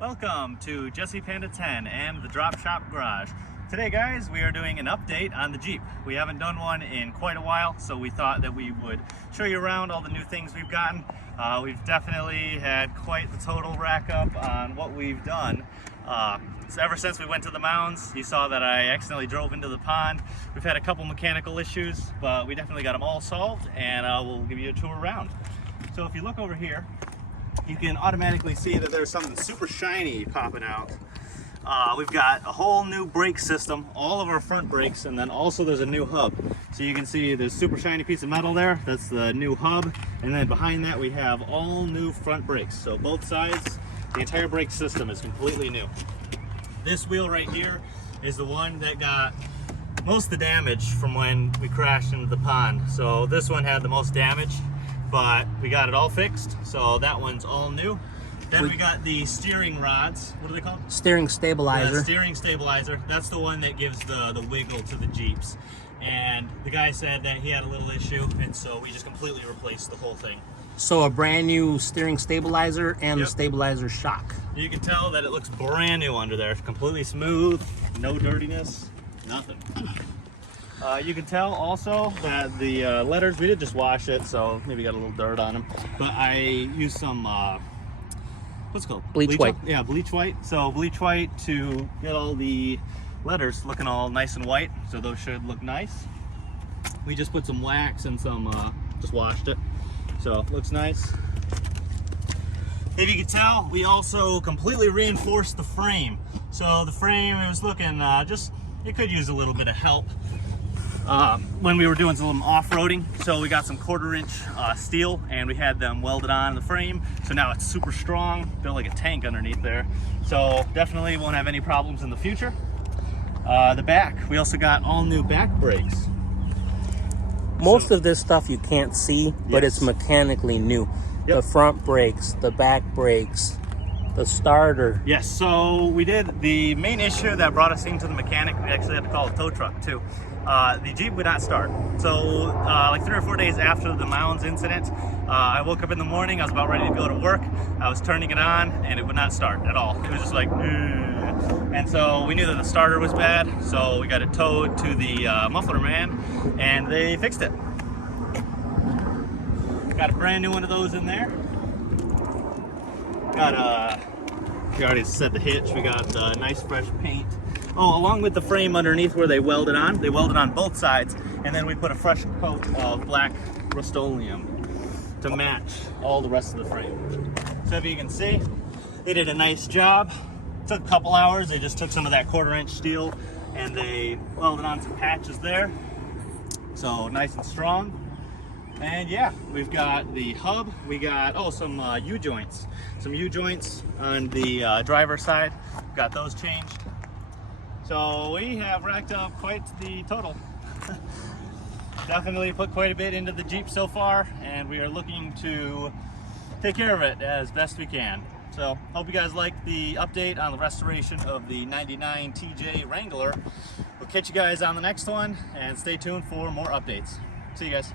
Welcome to Jesse Panda 10 and the Drop Shop Garage. Today guys, we are doing an update on the Jeep. We haven't done one in quite a while, so we thought that we would show you around all the new things we've gotten. We've definitely had quite the total rack up on what we've done. So ever since we went to the mounds, you saw that I accidentally drove into the pond. We've had a couple mechanical issues, but we definitely got them all solved, and we'll give you a tour around. So if you look over here, you can automatically see that there's something super shiny popping out. We've got a whole new brake system, all of our front brakes, and then also there's a new hub. So you can see there's a super shiny piece of metal there. That's the new hub. And then behind that we have all new front brakes. So both sides, the entire brake system is completely new. This wheel right here is the one that got most of the damage from when we crashed into the pond. So this one had the most damage, but we got it all fixed, so that one's all new. Then we got the steering rods. What are they called? Steering stabilizer. Yeah, steering stabilizer. That's the one that gives the wiggle to the Jeeps. And the guy said that he had a little issue, and so we just completely replaced the whole thing. So a brand new steering stabilizer and the stabilizer shock. You can tell that it looks brand new under there. It's completely smooth, no dirtiness, nothing. You can tell also that the letters, we did just wash it, so maybe got a little dirt on them. But I used some, what's it called? Bleach white. Yeah, bleach white. So bleach white to get all the letters looking all nice and white, so those should look nice. We just put some wax and some, just washed it, so it looks nice. If you can tell, we also completely reinforced the frame. So the frame, it was looking it could use a little bit of help. When we were doing some off-roading, so we got some 1/4-inch steel and we had them welded on the frame, so now it's super strong, built like a tank underneath there, so definitely won't have any problems in the future. The back, we also got all new back brakes. Most of this stuff you can't see, but it's mechanically new. The front brakes, the back brakes, the starter. Yes, so we did, the main issue that brought us into the mechanic, we actually had to call a tow truck too. The Jeep would not start. So like 3 or 4 days after the mounds incident, I woke up in the morning, I was about ready to go to work. I was turning it on and it would not start at all. It was just like, and so we knew that the starter was bad, so we got it towed to the muffler man and they fixed it. Got a brand new one of those in there. Got we already set the hitch. We got nice fresh paint. Oh, along with the frame underneath where they welded on both sides, and then we put a fresh coat of black Rust-Oleum to match all the rest of the frame. So if you can see, they did a nice job. It took a couple hours. They just took some of that 1/4-inch steel and they welded on some patches there. So nice and strong. And yeah, we've got the hub, we got some U-joints. Some U-joints on the driver's side, got those changed. So we have racked up quite the total. Definitely put quite a bit into the Jeep so far, and we are looking to take care of it as best we can. So hope you guys like the update on the restoration of the 99 TJ Wrangler. We'll catch you guys on the next one, and stay tuned for more updates. See you guys.